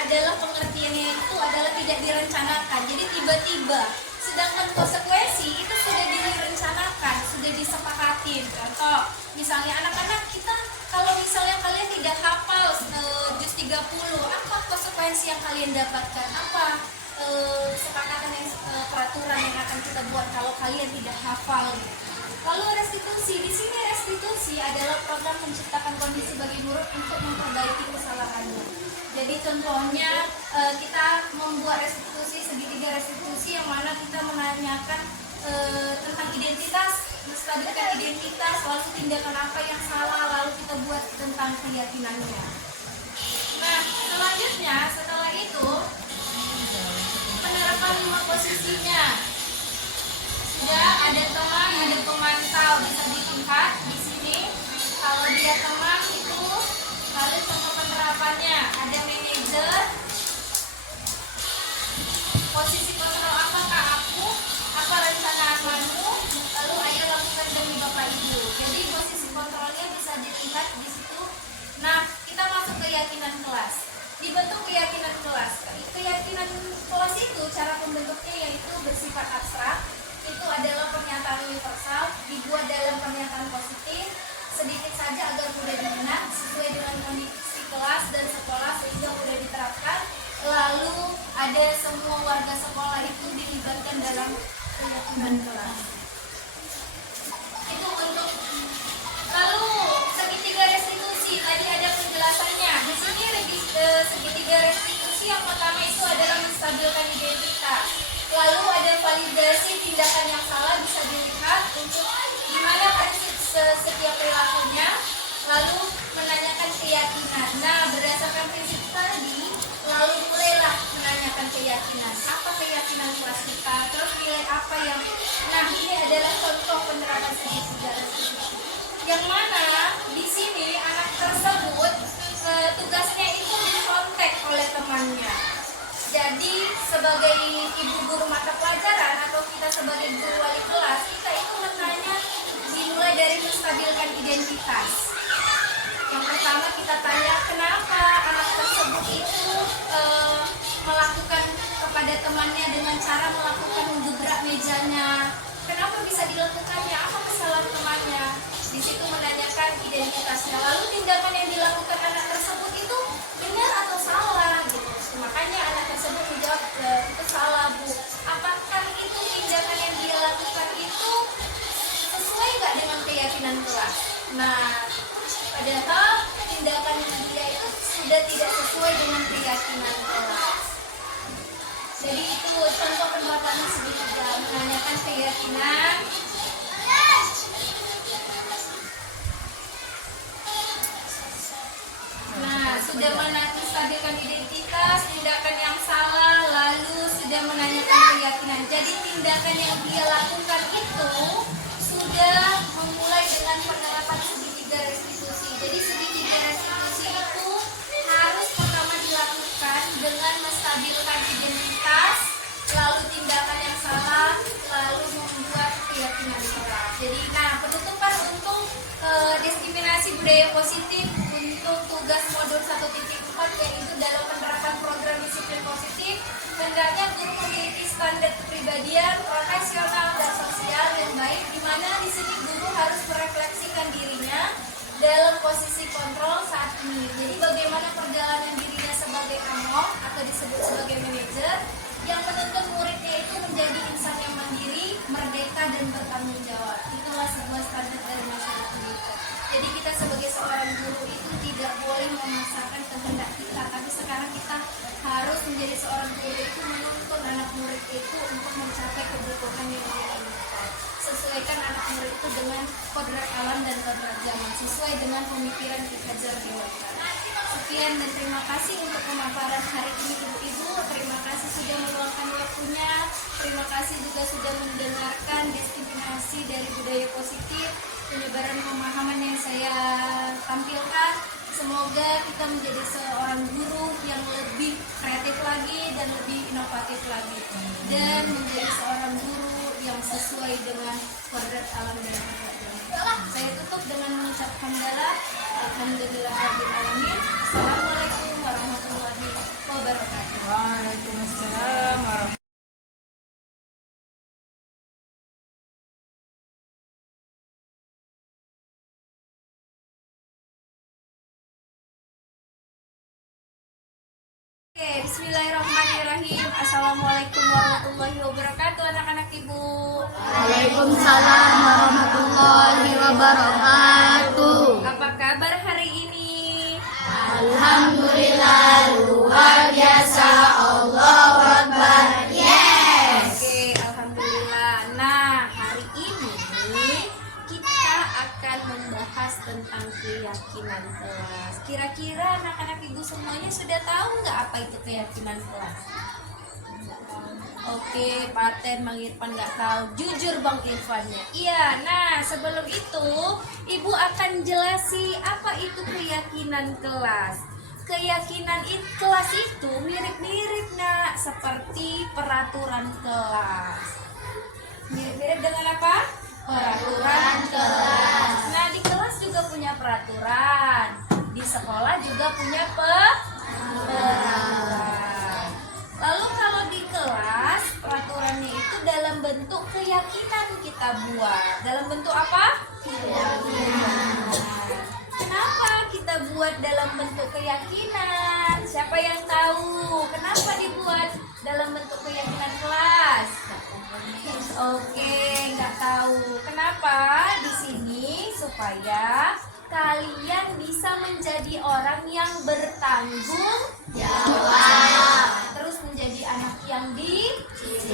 adalah pengertiannya itu adalah tidak direncanakan, jadi tiba-tiba. Sedangkan konsekuensi itu sudah direncanakan, sudah disepakatin. Contoh, misalnya anak-anak kita, kalau misalnya kalian tidak hafal juz 30, apa konsekuensi yang kalian dapatkan? Apa sepakatan yang peraturan yang akan kita buat kalau kalian tidak hafal? Lalu restitusi, di sini restitusi adalah program menciptakan kondisi bagi murid untuk memperbaiki kesalahannya. Jadi contohnya kita membuat restitusi, segitiga restitusi, yang mana kita menanyakan tentang identitas, menstabilkan identitas, lalu tindakan apa yang salah, lalu kita buat tentang keyakinannya. Nah, selanjutnya setelah itu penerapan 5 posisinya. Sudah ada teman, ada pemantau, bisa dilihat di sini. Kalau dia teman itu, lalu contoh penerapannya ada manajer. Posisi kontrol, apakah aku, apa rencana amanmu, lalu ayo lakukan demi Bapak Ibu. Jadi posisi kontrolnya bisa dilihat di situ. Nah, kita masuk keyakinan kelas. Dibentuk keyakinan kelas. Keyakinan kelas itu cara pembentuknya yaitu bersifat abstrak. Itu adalah pernyataan universal, dibuat dalam pernyataan positif, sedikit saja agar mudah diingat, sesuai dengan kondisi kelas dan sekolah sehingga mudah diterapkan. Lalu ada semua warga sekolah itu dilibatkan dalam keyakinan kelas. Itu untuk. Lalu segitiga restitusi, tadi ada penjelasannya. Di sini segitiga restitusi yang pertama itu adalah menstabilkan identitas. Lalu ada validasi tindakan yang salah, bisa dilihat untuk gimana prinsip setiap perilakunya. Lalu menanyakan keyakinan. Nah, berdasarkan prinsip tadi, lalu mulailah menanyakan keyakinan. Apa keyakinan kelas kita? Terus nilai apa yang... Nah, ini adalah contoh penerapan segitiga restitusi. Yang mana di sini anak tersebut tugasnya itu dikontak oleh temannya. Jadi sebagai ibu guru mata pelajaran atau kita sebagai guru wali kelas, kita itu menanya dimulai dari menstabilkan identitas. Yang pertama kita tanya kenapa anak tersebut itu melakukan kepada temannya dengan cara melakukan menggebrak mejanya. Kenapa bisa dilakukannya? Apa kesalahan temannya? Di situ menanyakan identitasnya. Lalu tindakan yang dilakukan anak tersebut itu benar atau salah? Gitu. Makanya anak tersebut menjawab itu salah, Bu. Apakah itu tindakan yang dia lakukan itu sesuai nggak dengan keyakinan kelas? Nah, padahal tindakan dia itu sudah tidak sesuai dengan keyakinan kelas. Jadi itu contoh penerapannya segitiga, menanyakan keyakinan. Nah, sudah menstabilkan identitas, tindakan yang salah, lalu sudah menanyakan keyakinan. Jadi tindakan yang dia lakukan itu sudah memulai dengan penerapan segitiga restitusi. Jadi segitiga restitusi itu harus pertama budaya positif untuk tugas modul 1.4 yaitu dalam penerapan program disiplin positif, hendaknya guru memiliki standar kepribadian, profesional dan sosial yang baik, di mana di sini guru harus merefleksikan dirinya dalam posisi kontrol saat ini. Jadi bagaimana perjalanan dirinya sebagai among atau disebut sebagai manajer yang menuntut muridnya itu menjadi insan yang mandiri, merdeka dan bertanggung jawab. Itulah sebuah standar dari masyarakat kita. Jadi kita sebagai seorang guru itu tidak boleh memaksakan kehendak kita, tapi sekarang kita harus menjadi seorang guru itu menuntun anak murid itu untuk mencapai kebutuhan yang dia inginkan. Sesuaikan anak murid itu dengan kodrat alam dan kodrat zaman, sesuai dengan pemikiran Ki Hajar Dewantara. Sekian dan terima kasih untuk pemaparan hari ini Ibu-Ibu. Terima kasih sudah meluangkan waktunya. Terima kasih juga sudah mendengarkan destinasi dari budaya positif, penyebaran pemahaman yang saya tampilkan. Semoga kita menjadi seorang guru yang lebih kreatif lagi dan lebih inovatif lagi, dan menjadi seorang guru yang sesuai dengan kodrat alam dan kodrat zaman. Saya tutup dengan mengucap hamdalah. Alhamdulillahirabbil alamin. Assalamualaikum warahmatullahi wabarakatuh. Waalaikumsalam warahmatullahi. Oke, bismillahirrahmanirrahim. Assalamualaikum warahmatullahi wabarakatuh, anak-anak Ibu. Waalaikumsalam warahmatullahi wabarakatuh. Apa kabar hari ini? Alhamdulillah luar biasa. Allahu Akbar. Yes. Oke, alhamdulillah. Nah, hari ini kita akan membahas tentang keyakinan kelas. Kira-kira anak-anak Ibu semuanya sudah tahu nggak apa itu keyakinan kelas? Oke, Paten, Bang Irfan nggak tahu. Jujur Bang Irfannya. Iya, nah sebelum itu Ibu akan jelasi apa itu keyakinan kelas. Keyakinan kelas itu mirip-mirip nak seperti peraturan kelas. Mirip-mirip dengan apa? Peraturan kelas. Nah, di kelas juga punya peraturan. Di sekolah juga punya peraturan. Lalu kalau di kelas, peraturannya itu dalam bentuk keyakinan kita buat. Dalam bentuk apa? Keyakinan. Kenapa kita buat dalam bentuk keyakinan? Siapa yang tahu? Kenapa dibuat dalam bentuk keyakinan kelas? Oke, nggak tahu. Kenapa? Di sini supaya kalian bisa menjadi orang yang bertanggung jawab, terus menjadi anak yang disiplin.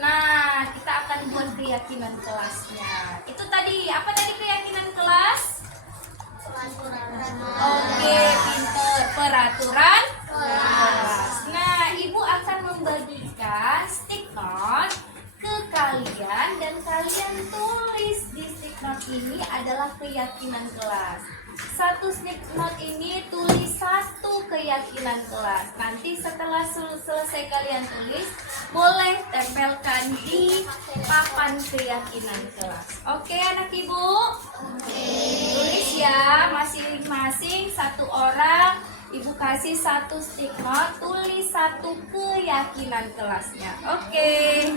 Nah, kita akan buat keyakinan kelasnya. Itu tadi, apa tadi keyakinan kelas? Oke, pinter. Peraturan kelas. Nah, Ibu akan membagikan stick note ke kalian dan kalian tulis di stick note ini adalah keyakinan kelas. Satu stick note ini tulis satu keyakinan kelas. Nanti setelah selesai kalian tulis, boleh tempelkan di papan keyakinan kelas. Oke anak Ibu? Tulis ya, masing-masing satu orang. Ibu kasih satu stick note, tulis satu keyakinan kelasnya. Oke.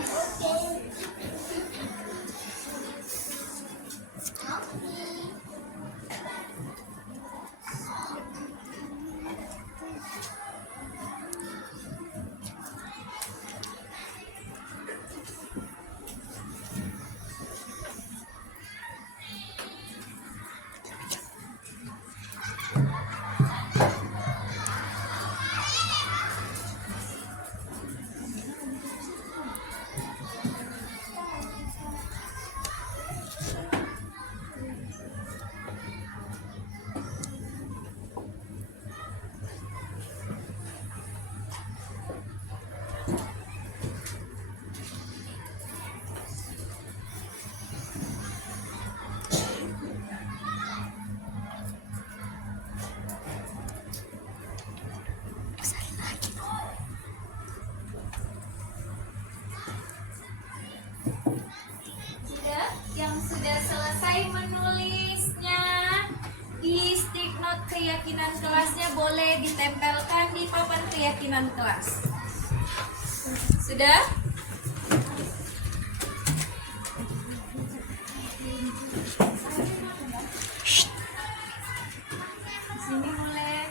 Sudah? Yang sudah selesai menulisnya, keyakinan kelasnya boleh ditempelkan di papan keyakinan kelas. Sudah? Di sini boleh.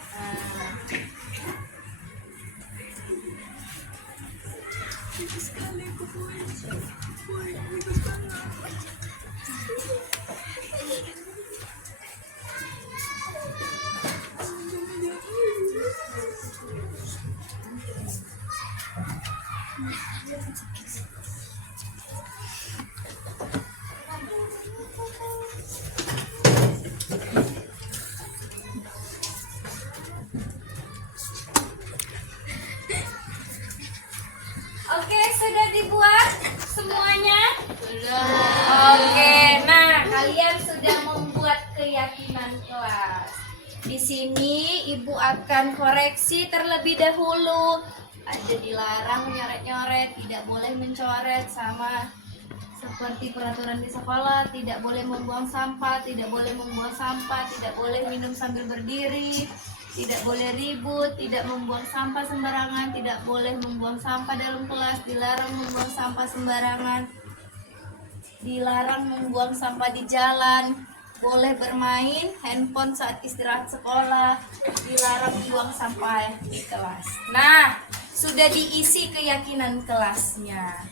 Oke, sudah dibuat semuanya? Sudah. Oke, nah kalian sudah membuat keyakinan kelas. Di sini Ibu akan koreksi terlebih dahulu. Ada dilarang menyoret-nyoret, tidak boleh mencoret, sama seperti peraturan di sekolah, tidak boleh membuang sampah, tidak boleh membuang sampah, tidak boleh minum sambil berdiri, tidak boleh ribut, tidak membuang sampah sembarangan, tidak boleh membuang sampah dalam kelas, dilarang membuang sampah sembarangan, dilarang membuang sampah di jalan, boleh bermain handphone saat istirahat sekolah, dilarang buang sampah di kelas. Nah, sudah diisi keyakinan kelasnya.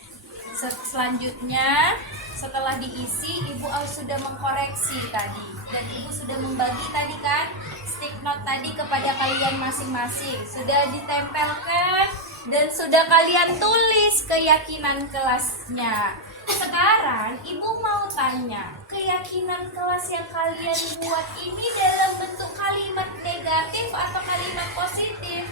Selanjutnya, setelah diisi, Ibu sudah mengkoreksi tadi, dan Ibu sudah membagi tadi kan stick note tadi kepada kalian masing-masing. Sudah ditempelkan dan sudah kalian tulis keyakinan kelasnya. Sekarang Ibu mau tanya, keyakinan kelas yang kalian buat ini dalam bentuk kalimat negatif atau kalimat positif?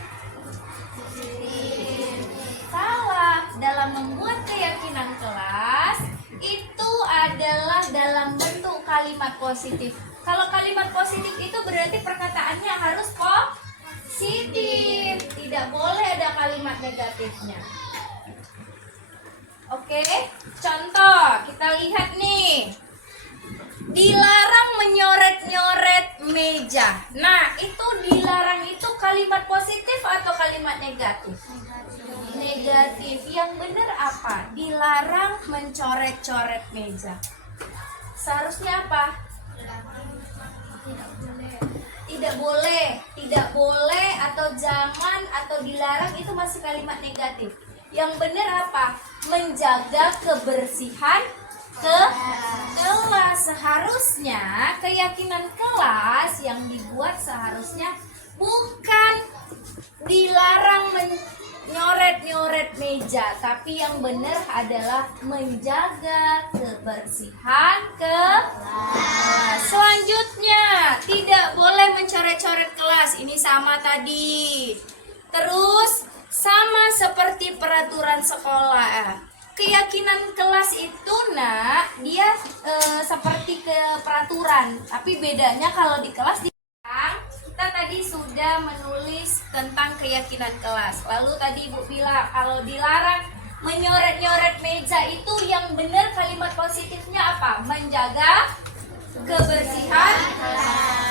Salah. Dalam membuat keyakinan kelas itu adalah dalam bentuk kalimat positif. Kalau kalimat positif itu berarti perkataannya harus positif, tidak boleh ada kalimat negatifnya. Oke, contoh kita lihat nih. Dilarang menyoret-nyoret meja. Nah, itu dilarang itu kalimat positif atau kalimat negatif? Negatif. Yang benar apa? Dilarang mencoret-coret meja. Seharusnya apa? Tidak boleh atau jangan atau dilarang itu masih kalimat negatif. Yang benar apa? Menjaga kebersihan kelas. Seharusnya keyakinan kelas yang dibuat seharusnya bukan dilarang menyoret-nyoret meja, tapi yang benar adalah menjaga kebersihan kelas. Selanjutnya, tidak boleh mencoret-coret kelas. Ini sama tadi. Terus sama seperti peraturan sekolah. Keyakinan kelas itu dia seperti ke peraturan, tapi bedanya kalau di kelas kita tadi sudah menulis tentang keyakinan kelas. Lalu tadi Ibu bilang kalau dilarang menyoret-nyoret meja itu yang benar kalimat positifnya apa? Menjaga kebersihan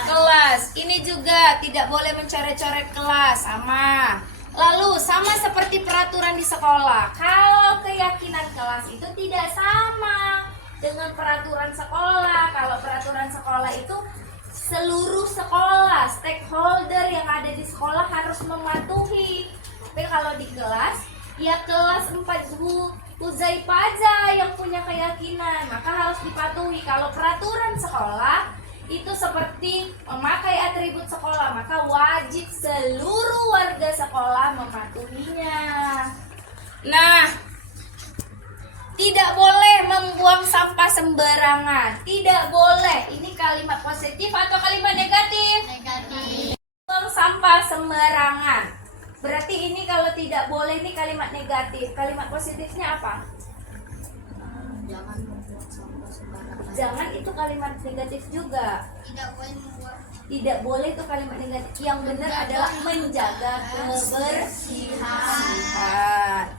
kelas. Ini juga tidak boleh mencoret-coret kelas, sama. Lalu sama seperti peraturan di sekolah. Kalau keyakinan kelas itu tidak sama dengan peraturan sekolah. Kalau peraturan sekolah itu seluruh sekolah, stakeholder yang ada di sekolah harus mematuhi. Tapi kalau di kelas, ya kelas 4 Huzaifah aja yang punya keyakinan, maka harus dipatuhi. Kalau peraturan sekolah itu seperti memakai atribut sekolah, maka wajib seluruh warga sekolah mematuhinya. Nah, tidak boleh membuang sampah sembarangan. Tidak boleh. Ini kalimat positif atau kalimat negatif? Negatif. Buang sampah sembarangan. Berarti ini kalau tidak boleh ini kalimat negatif. Kalimat positifnya apa? Jangan itu kalimat negatif juga. Tidak boleh itu kalimat negatif. Yang benar adalah menjaga kebersihan.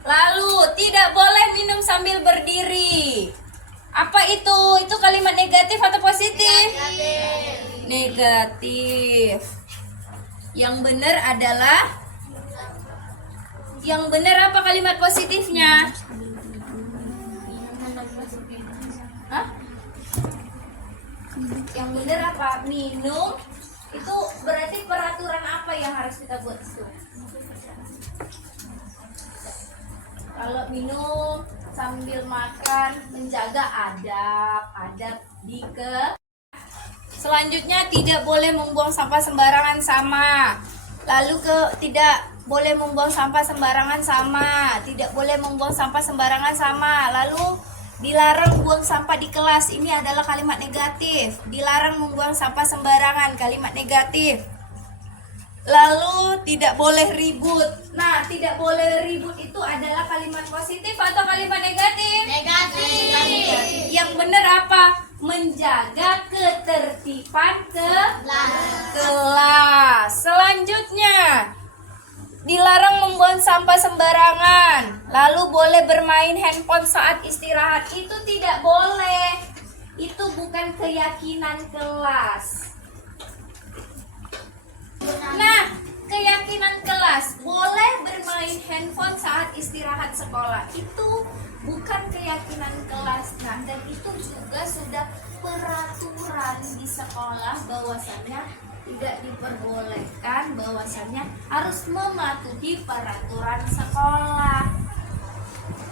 Lalu tidak boleh minum sambil berdiri. Apa itu? Itu kalimat negatif atau positif? Negatif. Yang benar adalah, yang benar apa kalimat positifnya? Hah? Yang benar apa? Minum. Itu berarti peraturan apa yang harus kita buat itu? Kalau minum sambil makan, menjaga adab di ke. Selanjutnya tidak boleh membuang sampah sembarangan sama. Lalu tidak boleh membuang sampah sembarangan sama. Tidak boleh membuang sampah sembarangan sama. Lalu dilarang buang sampah di kelas. Ini adalah kalimat negatif. Dilarang membuang sampah sembarangan, kalimat negatif. Lalu tidak boleh ribut. Nah, tidak boleh ribut itu adalah kalimat positif atau kalimat negatif? Negatif. Yang benar apa? Menjaga ketertiban kelas. Selanjutnya, dilarang membuang sampah sembarangan. Lalu boleh bermain handphone saat istirahat. Itu tidak boleh. Itu bukan keyakinan kelas. Nah, keyakinan kelas boleh bermain handphone saat istirahat sekolah. Itu bukan keyakinan kelas. Nah, dan itu juga sudah peraturan di sekolah bahwasannya tidak diperbolehkan, bahwasannya harus mematuhi peraturan sekolah.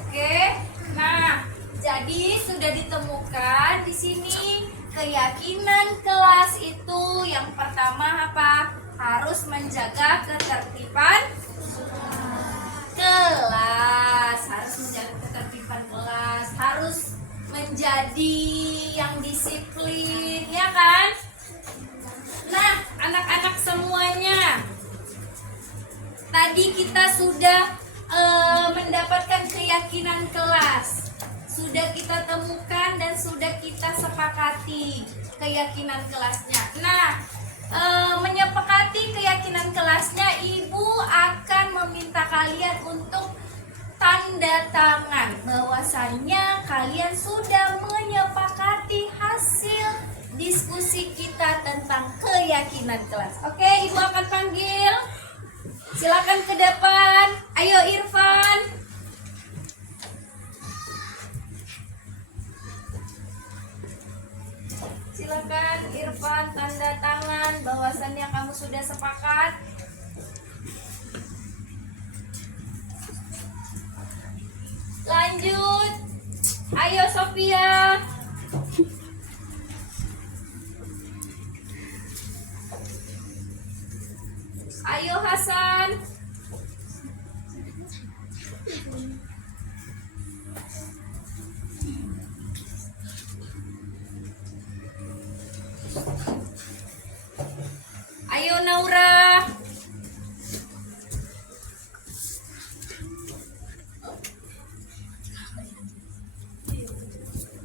Oke. Nah, jadi sudah ditemukan di sini keyakinan kelas itu yang pertama apa? Harus menjaga ketertiban kelas, harus menjaga ketertiban kelas, harus menjadi yang disiplin, ya kan? Nah, anak-anak semuanya, tadi kita sudah mendapatkan keyakinan kelas, sudah kita temukan dan sudah kita sepakati keyakinan kelasnya. Nah, menyepakati keyakinan kelasnya, ibu akan meminta kalian untuk tanda tangan bahwasannya kalian sudah menyepakati hasil diskusi kita tentang keyakinan kelas. Oke, ibu akan panggil. Silakan ke depan. Ayo Irfan. Silakan Irfan tanda tangan bahwasannya kamu sudah sepakat. Lanjut. Ayo Sophia. Ayo Hasan. Ayo Naura.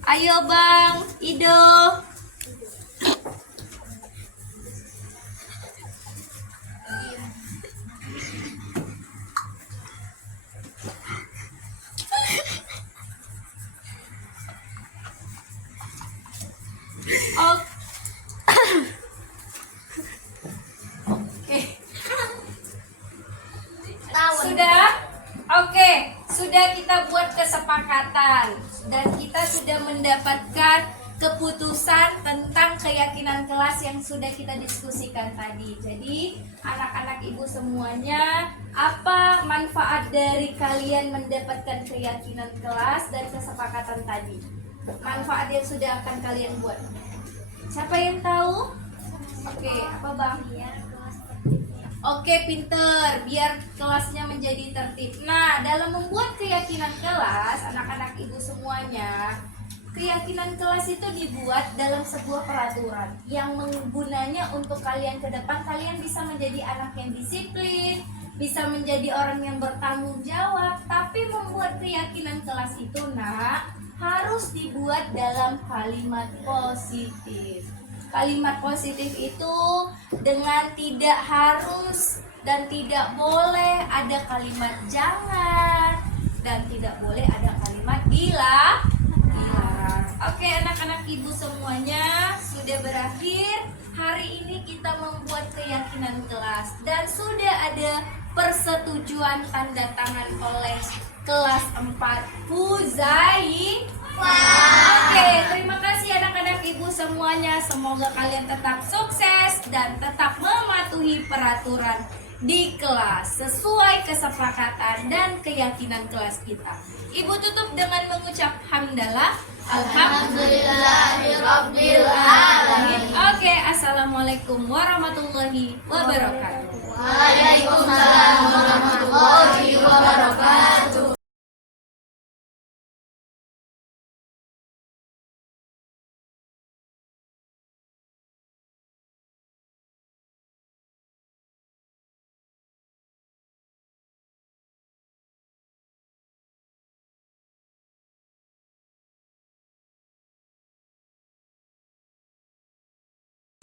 Ayo Bang Ido. Sudah? Oke, sudah kita buat kesepakatan dan kita sudah mendapatkan keputusan tentang keyakinan kelas yang sudah kita diskusikan tadi. Jadi, anak-anak ibu semuanya, apa manfaat dari kalian mendapatkan keyakinan kelas dan kesepakatan tadi? Manfaat yang sudah akan kalian buat. Siapa yang tahu? Oke, apa Bang? Oke, pinter, biar kelasnya menjadi tertib. Nah, dalam membuat keyakinan kelas, anak-anak ibu semuanya, keyakinan kelas itu dibuat dalam sebuah peraturan yang menggunanya untuk kalian ke depan. Kalian bisa menjadi anak yang disiplin, bisa menjadi orang yang bertanggung jawab. Tapi membuat keyakinan kelas itu, nak, harus dibuat dalam kalimat positif. Kalimat positif itu dengan tidak harus dan tidak boleh ada kalimat jangan dan tidak boleh ada kalimat dilarang. Oke, anak-anak anak-anak ibu semuanya, sudah berakhir. Hari ini kita membuat keyakinan kelas dan sudah ada persetujuan tanda tangan oleh kelas 4 Fuzai. Oke, terima kasih anak-anak ibu semuanya. Semoga kalian tetap sukses dan tetap mematuhi peraturan di kelas sesuai kesepakatan dan keyakinan kelas kita. Ibu tutup dengan mengucap hamdalah. Alhamdulillahirabbil alamin. Oke, assalamualaikum warahmatullahi wabarakatuh. Waalaikumsalam warahmatullahi wabarakatuh.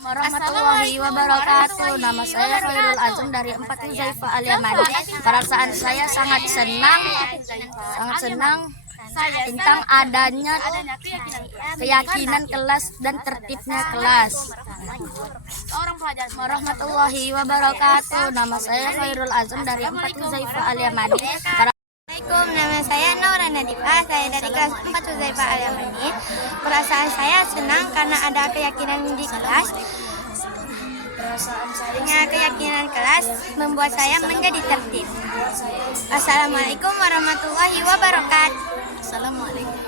Warahmatullahi wabarakatuh. Nama saya Khairul Azam dari 4 Huzaifah Al-Yamani. Perasaan saya sangat senang tentang adanya keyakinan kelas dan tertibnya kelas. Warahmatullahi wabarakatuh. Nama saya Khairul Azam dari 4 Huzaifah Al-Yamani. Assalamualaikum, nama saya Nora Nadifah, saya dari kelas 4 Huzaifah Al-Yamani. Perasaan saya senang karena ada keyakinan di kelas. Dengan keyakinan kelas membuat saya menjadi tertib. Assalamualaikum warahmatullahi wabarakatuh. Assalamualaikum